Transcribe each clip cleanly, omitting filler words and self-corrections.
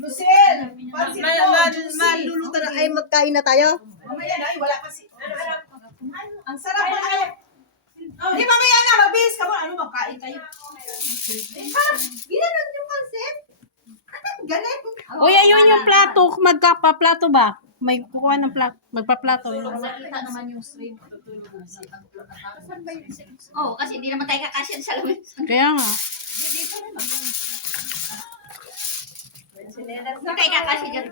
Lucel, pansit mo, Maluluto na ay magkain na tayo. mamaya na, wala kasi. Ang sarap na kayo. Di mamaya na, magbihis ka mo. Ano, magkain tayo. Ginanon yung pansit. Galit. Uy, ayun yung plato. Magkapaplato ba? May kukuha ng plato. Magpaplato. Nakita naman yung stream. Oo, kasi hindi naman tayo kakasya sa lamin. Kaya nga. Hindi tayo kakasya dyan.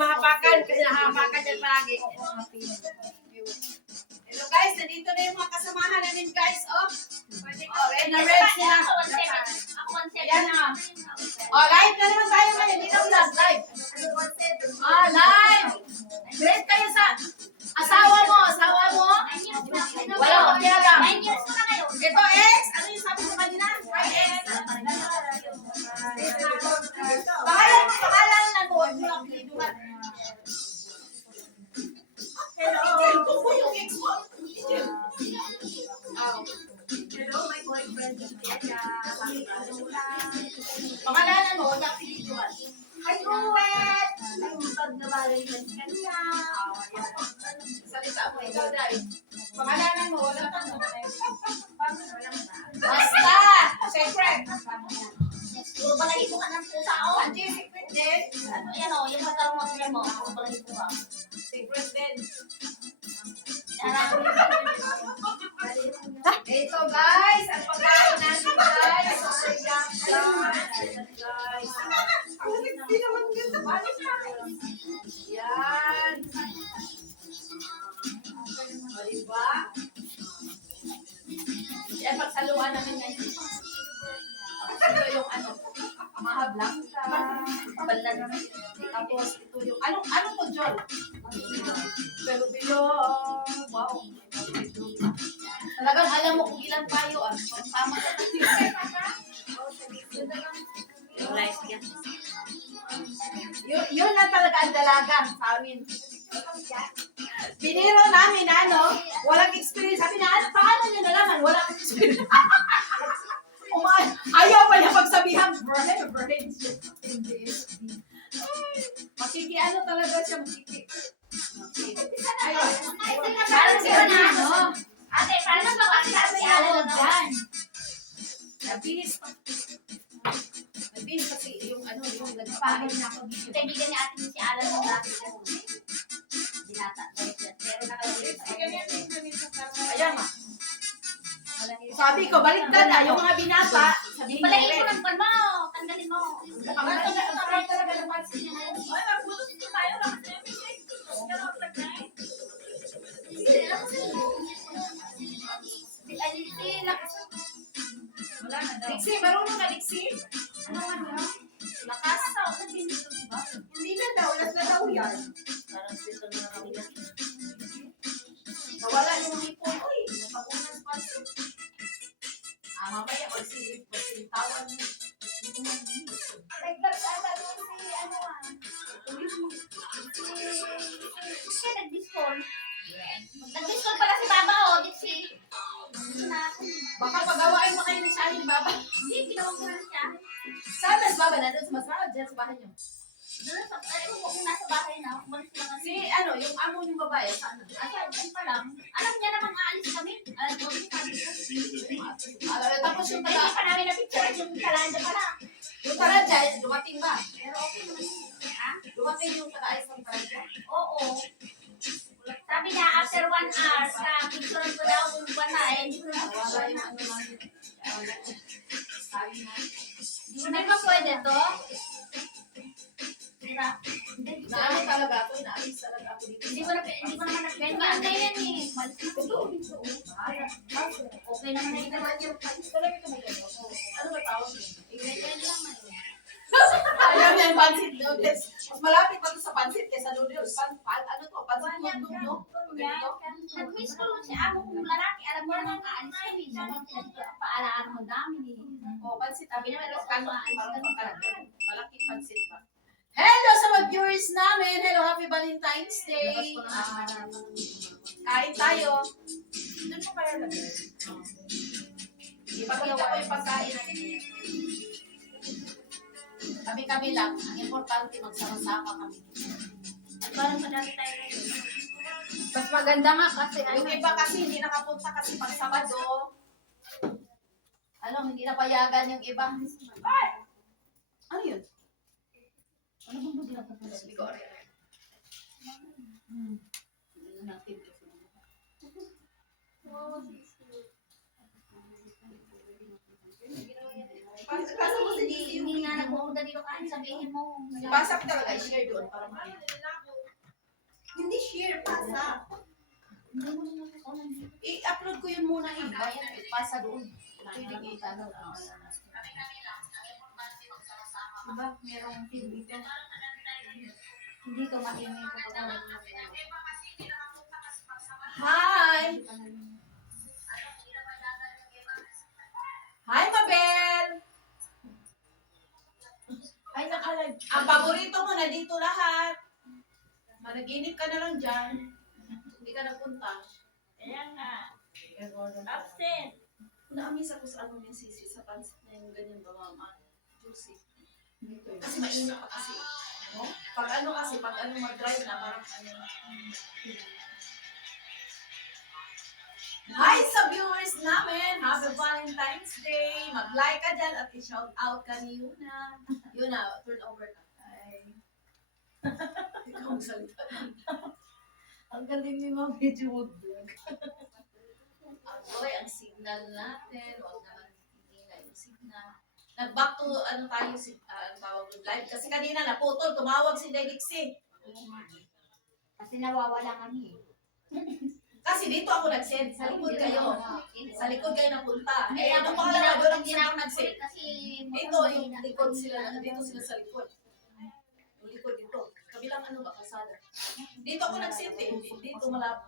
Mahapakan dyan palagi. Hello guys, nandito na yung mga kasamahan namin guys. Oh, red na red sila. Yan na. Oh, live na naman tayo ngayon. Hindi na vlog, live. Live. Great kayo sa asawa mo. Wala ko piyala. Ito, ex. Ano yung sabi ko kanina? Hi, ex. Pangalan na ko. Huwag mo lang piliduhan. Hello. Ito po yung ex mo. Hello, my boyfriend. Pangalanan mo, huwag lang piliduhan. Hi, Ruwet! Pag nabalay ng kanya. Salita mo, ikaw dahil. Pangalanan mo, wala kang basta! Siyempre! Balay mo ka ng pusa, o. Andiyo yung secret din. Ano yan, o. Yung matang mo tingnan mo. Balay mo ka. Secret din. Narami. Ito guys, ang pagkain natin guys. Guys. Hindi naman ganda. Balik na. Yan. O, diba? Yan, pagsaluan namin ngayon. Ito yung ano, maha blanca, balan. Tapos ito yung, anong to, Jol? Pero bilo, wow. Talagang alam mo kung ilan tayo, tama ka. Yun na talaga ang dalaga sa amin. Biniro namin, walang experience. Sabi na, paano nyo nalaman? Walang experience. Ayaw pa niya pagsabihan, brain. Ano talaga siya, makiki. Ayun. Parang siya na, ano? Ate, paano ba kasi si Alan dyan? Nabihis kasi yung yung Pagod na ako dito. Kaibigan ni ate si Alan ng dati ko. Binata. Pero nakalagay sa Ayan nga. Sabi ko, baliktad na. Yung mga binata, Di pala ito ng pan mo. Tanggalin mo. ang talaga ng pansin niya. Ay, magbutos ito tayo. Dixie, marunong ka, Dixie? Ano? Lakas. Hindi na daw, last na daw yan. Nawala yung hipon. Uy, napapunan sa pansin. Mamaya, magsitawan mo. Nagdagsada doon si ano ah. Siya nag-discall. Nag-discall pala si Baba o, Dixie. Baka pagawain mo kayo ni Shani, Baba. Hindi, pinawag ko na siya. Saan mas Baba? Nandun sa masarap, dyan sa bahay niyo. Doon sa, ay, kung nasa bahay na, umalis na kasi. Yung amo niyong babae, saan? Asa, pa lang. Alam niya naman aalis kami. Alam ko, sabi ko. Tapos yung Hindi pa namin na-picture yung kalanda pala. yung taradya, dumating ba? Pero okay naman yun. Ha? Dumating yung pag-aayos ng taradya? Oo. Sabi niya, after 1 hour, sa picture ko daw kung buwan na, eh, hindi ko na Wala picture yung na. ano namin. Sabi na. Hindi ba pwede to? Diba? Naano talaga ako, inaalis talaga ako dito. Hindi ko naman na-picture na yan eh. Okay naman na ito. Talaga ito may gano'n. Ano ba tawag yun? Ganyan lang man. Alam niya yung pancit noodles. Mas malapit pa ito sa pancit kaysa noodles. Ano to? Pancit noodles, no? Ganito? Nag-miss ko lang si amo kong lalaki. Alam mo naman, aalis kami. Paalaan mo dami. Pancit. Sabi naman, alas Kano, aalis kami. malaking pancit pa. Hello sa mga viewers namin. Hello, happy Valentine's Day. Kain tayo. Doon po kayo lagay. Ipakita ko yung pagkain natin. Kami-kami lang. Ang importante, magsama-sama kami. Parang madami tayo ngayon. Mas maganda nga kasi Yung iba kasi hindi nakapunta kasi pag Sabado. Hindi napayagan yung iba. Ano yun? Ano bang hindi napapunta? Siguro. Natin kasi. Hindi na nag-order dito kain, sabihin mo. Basa ko talaga, i-share doon para makita. Hindi sheer, pasa. I-upload ko yun muna eh. Bayan, ipasa doon. Pwede kita, Diba? Merong film dito. Hindi ko maingay ko pag Hi! Hi, Mabel! Ay, nakalag. Ang paborito mo na dito lahat. Managinip ka na lang dyan. Hindi ka nagpunta. Kaya nga. Absent. Naamis ako sa ano niya sisi, sa pansit na yung ganyan ba, mama? Juicy. Kasi mainit pa kasi. No? Pag mag-drive na, parang Hi sa viewers namin! Happy Valentine's Day! Mag-like ka dyan at i-shout out ka ni Yuna. Yuna, turn over ka. Hi. Ikaw ang salita. Ang galing ni Ma'am Medyo mag-vlog. Agoy, ang signal natin. Huwag naman tingnan yung signal. Nag-back to, tayo, tawag ng live. Kasi kanina naputol, tumawag si Delixie. Kasi nawawala kami. Kasi dito ako nag-send. Sa likod kayo. Sa likod kayo napunta. Hindi Eh, ako ano pa lang doon ang hindi sila ako nag-send. kasi Dito, yung likod sila. Dito sila sa likod. Yung likod dito. Kabilang ba, kalsada. Dito ako nag-send eh. Dito malap,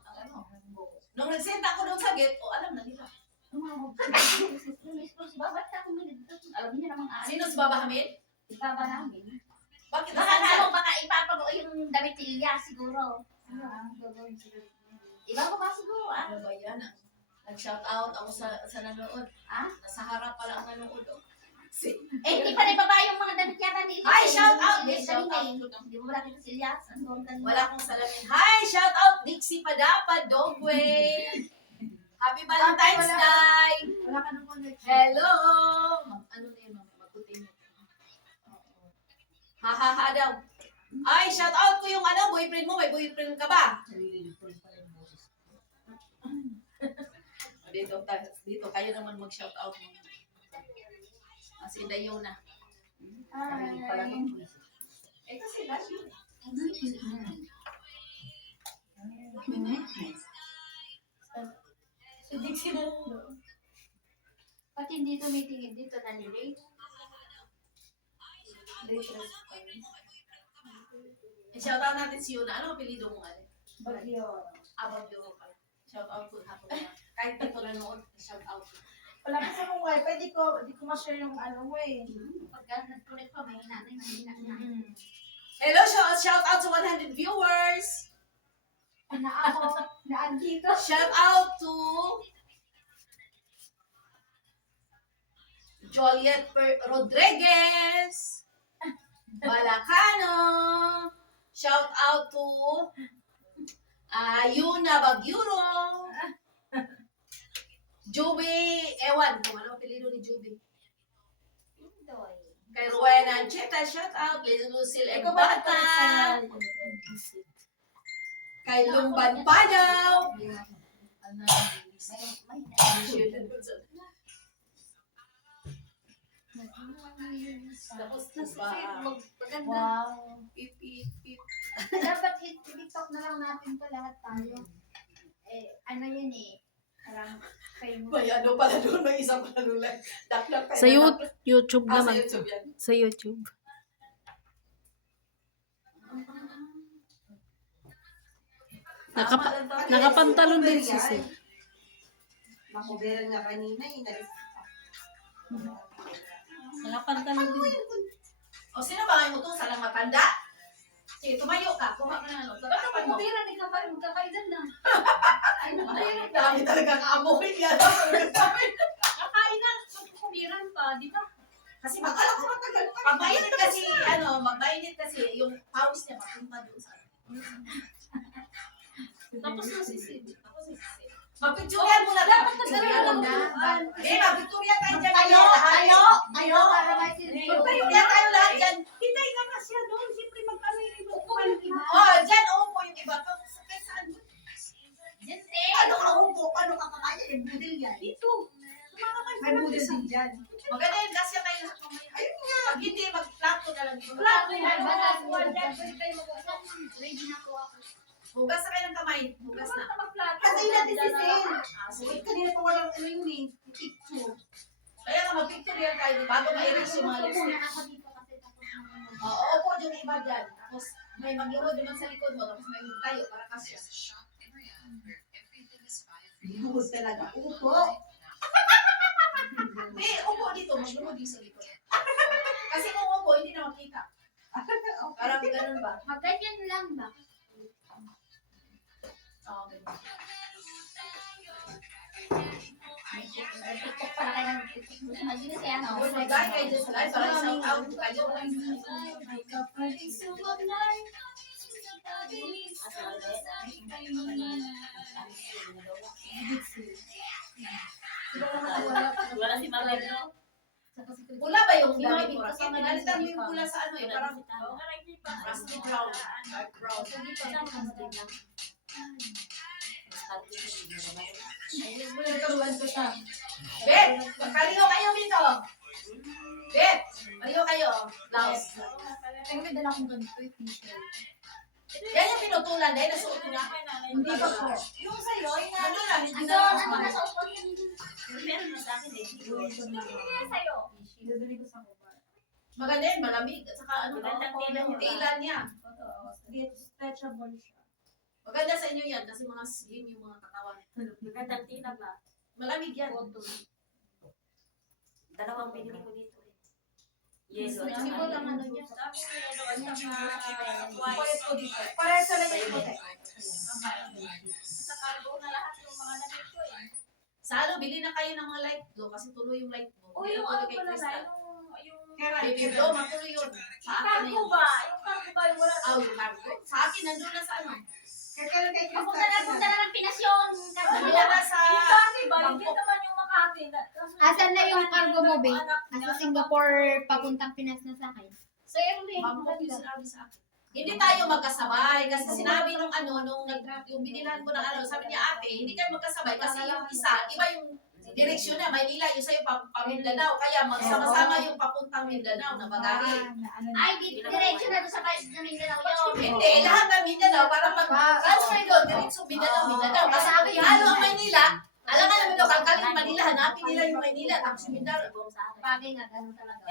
Nung nag-send ako doon sa gate, alam na nila. tumawag ko. Si Baba, alam niya namang Sino si Baba Hamid? Si Baba namin. Bakit Baka nasaan? baka ipapago yung damit ni Ilya siguro. Iba ko ba siguro? Ano ba yan? Nag-shout out ako sa nanood. Nasa harap pala ang nanood. Hindi pa rin baba yung mga damit yata ni Ilya. Hi, shout out! Hindi, Shout out. Hindi mo wala dito si Ilya. Wala akong salamin. Hi! Shout out Dixie Padapa, Dogway! Happy Valentine's Day! Wala ka nang connection. Hello! Ano na yun? Magputin mo. Ha daw. Ay, shout out ko yung boyfriend mo. May boyfriend ka ba? Dito kayo naman mag-shout out mo. Si Dayona. Kasi last yun. Si Dixie na lang. Pati hindi tumitingin dito na nilate. Shout out natin si Yuna. Ano apelido mo nga? Bagyo. Bagyo ka. Shout out ko hapon na. Kahit dito nanood, shout out. Wala pa sa mong wifi, di ko ma-share yung mo eh. Pagka nag-connect pa, may nanay na hindi. Hello, shout out sa 100 viewers. Na ako, naandito. Shout out to Joliet Rodriguez. Balacano. Shout out to Yuna Bagyuro. Juby, ewan kung ano apelido ni Juby. Kay Rowena Ancheta, shout out. Kay Lucille Egbata. Kay Lumban Padaw. Tapos Wow. Pip. Dapat i-tiktok na lang natin to lahat tayo. Ano yun eh. Parang famous. May ano pala doon, may isang panulan. Dakdak Sa YouTube Sa naman. YouTube yan. Sa YouTube. Nakapantalon din si Sid. Makuberan nga kanina eh. Nakapantalon din. O, sino ba ngayon mo itong salang matanda? Sige, tumayo ka. Kuha ka na ano. Tatapan mo. Hindi ka pa rin magkakailan na. Ay, Dami talaga kaamoy yan. Kakain na. ka, di ba? Kasi akala ko matagal pa. Magbayinit kasi, yung pawis niya mapunta doon sa Tapos nasisid. Magpicturean muna. Dapat Ano na? magpicturean tayo dyan. Ano? Para may Magpicturean tayo lahat dyan. Hintay ka na siya doon. Siyempre magkano yung iba. Dyan, uupo yung iba. Kahit saan. Jente. Ano ka upo? Ano ka kakain? Yung budil yan. Dito. May budil din dyan. Maganda yun kasi kayo lahat mamaya. Ayun nga. Pag hindi, mag-plato na lang dito. Ready na po ako. Hugas na kayo ng kamay. Hugas na. Kasi natin si Sen. Sige. Kanina pa walang ano yun eh. Picture. Kaya nga, mag-picturean tayo bago ma-erase yung mga lipstick. Ako dito kasi tapos naman. Upo yung iba dyan. Tapos may mag-iwan naman sa likod mo. Tapos may tayo para kasya. Buhos talaga. Upo. Hindi, upo dito. Mag-iwan dito sa likod. Kasi kung upo, hindi na makita. Parang ganun ba? Maganyan lang ba? Oo, ganun. TikTok pala kayo ng TikTok. Imagine si ano. Tapos mag-guide kayo dyan sa live para isang out kayo. Wala si Marlene. Pula ba yung damit mo? Kasi pinalitan mo yung pula sa ano eh. Parang rusty brown. Dark brown. Bet! Pagkaliho kayo dito! Bet! Paliho kayo. Blouse. Pero may dala akong ganito yung t-shirt. Yan yung pinutulan dahil nasuot ko na. Hindi pa po. Yung sa'yo, yung Ano lang, hindi Ano? na Ano na sa upo niya? Meron na sa akin eh. Hindi sa'yo. Idadali ko sa kubar. Maganda yun, malamig. At saka ano, Magandang yung tila niya. Dito, stretchable siya. Maganda sa inyo yan kasi mga slim yung mga katawan. Magandang tinag na. Malamig yan. Dalawang binili ko dito eh. Yellow. Siguro ang ano niya. Puyat ko dito. Parehas sa lang yung puti. Sa cargo na lahat yung mga damit ko eh. Sa ano, bili na kayo ng mga light do kasi tuloy yung light mo. O yung ano pala na, yung Baby do, matuloy yun. Sa akin na cargo yun. ba? Yung cargo ba yung wala? Yung cargo. Sa akin, nandun na sa ano. Kaya kailan kay Punta na ng Pinas yun. Nandun na sa... Yung Makati ba? Hindi naman yung Makati. Asan na yung cargo mo, babe? Nasa Singapore, papuntang Pinas na sa akin. So, mabukok yung sinabi sa akin. Hindi tayo magkasabay kasi sinabi nung yung binilan ko ng sabi niya ate, hindi kayo magkasabay kasi yung isa, iba yung direksyon na, Maynila, yung sa'yo Mindanao, kaya magsama-sama yung papuntang Mindanao na bagahe. Ay, diretso na doon sa Mindanao yun. Hindi, lahat ng Mindanao, para mag-transfer doon, diretso Mindanao. Kasi halo ang Maynila, alam nga namin ito, kalkalin Manila, hanapin nila yung Maynila, tapos yung Mindanao. Bagay nga, gano'n talaga.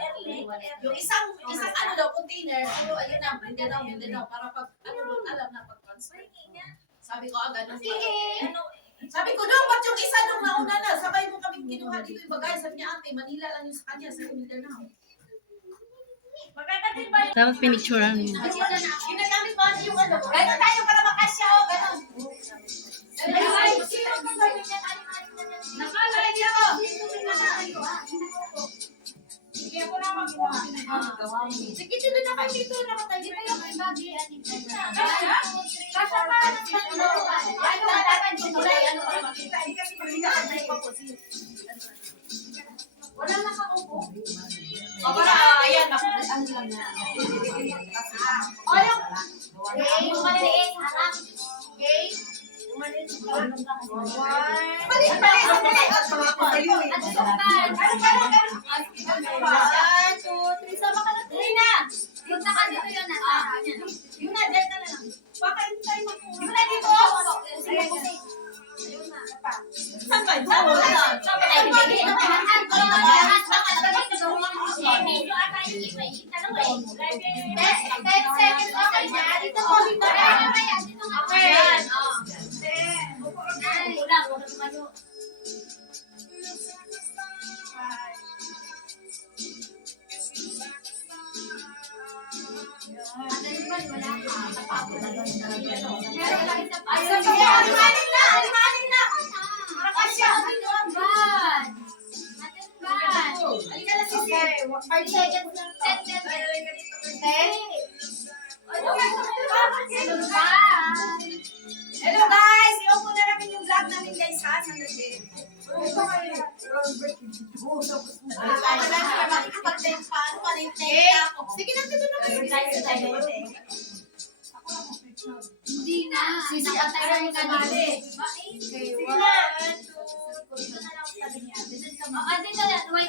Yung isang ano daw, container, ayun na, Mindanao, para pag, alam na pag-transfer. Sabi ko, ganun. Sige. Sabi ko, doon, ba't yung isa nung nauna na? Sabay mo kami kinuha dito yung bagay. Sabi niya, ate, Manila lang yung sa kanya, sa Mindanao. Magkakatin ba yung Dapat pinicturean mo. Ginagamit mo yung ano. Gano'n tayo para makasya, o, gano'n. Ay, nakalagay niya ako. Sige ako na magkuha. Sige, dito na kayo dito. Nakatayo pa yung bagay. Kasya pa. Yan na, dapat yung tulay, ano para makita. Hindi kasi Manila, kasi pa po. Wala na ka upo. O, para, ayan, ano lang na. O, yung maliliit, harap. Okay? Mali. At mga kayo eh. At sumpan. 1, 2, 3. Sama ka na. 3 na. Punta ka dito yun. Yun na, dyan na lang. Baka hindi tayo makuha. Yun na dito. Sige, sige. Saan ba? Saan ba? Saan ba? Ay, hindi. Dito ka. Ang lahat. Baka talaga dito. Medyo ata yung iba. Tanong eh. 10 seconds. Okay na. Dito po. Dito ka. Dito ka. Okay. Ulang. Huwag tumayo. Wala ka. Tapos na doon. Meron lang isa pa. Alimanin na! Alimanin na! Para kasya. Ban. Halika na Okay, 5 seconds lang. 10. Hello guys! Iwan po na namin yung vlog namin guys ha. Sandali. Sige na, tuloy na kayo. Hindi na. Nakatagal ka na. Sige na. Dito na lang sabi niya. Dito na. Dito na. Wait.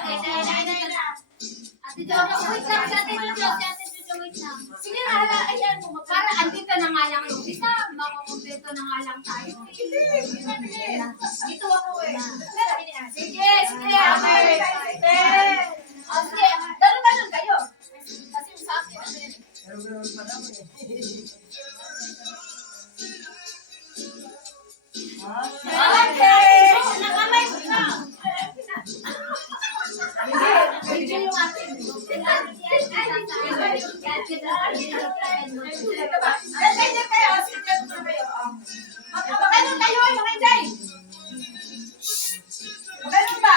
Ate Jo, wait lang. Si Ate Jo, wait lang. Sige na, ayan mo. Para andito na nga lang yung isa. Makakumpleto na nga lang tayo. Dito ako eh. Sige. Okay. Sige, ganun kayo. Kasi yung sa akin, ano yun. Okay! Nakamay mo na. Video yung akin. Ganyan kayo. Sige na kayo. Maganon kayo, mga inday. Maganon ba?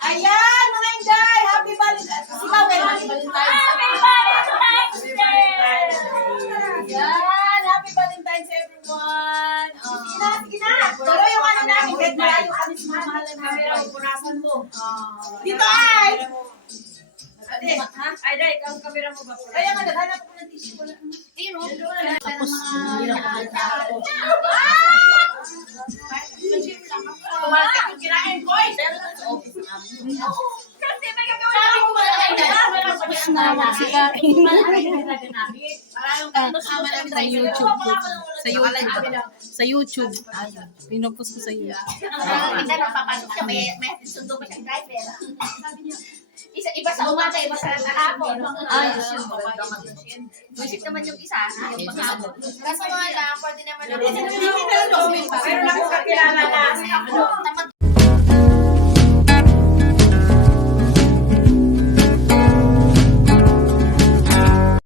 Ayan, mga inday. Happy Valentine's. Sigaw kayo. Happy Valentine's. Ayan, Happy Valentine's everyone. Sige na. Tuloy yung ano namin. Kahit malayo kami sa mga mahal na camera. Punasan mo. Dito ay! Ate, ha? Ay, dahil, ang camera mo ba? Kaya nga, naghanap ko ng tissue. Wala naman. Tapos, hindi na Tumasik yung kinain ko eh. Kasi may gagawin na ako. tapos na magsikain. Sa YouTube po. Sa YouTube. Pinupost ko sa YouTube. Hindi, magpapasok siya. May sundo pa siyang driver. Iba sa umaga, iba sa hapon. Visit naman yung isa. Yung panghapon. Kaso nga lang, pwede naman Hindi na lang pero lang ako kakilala na.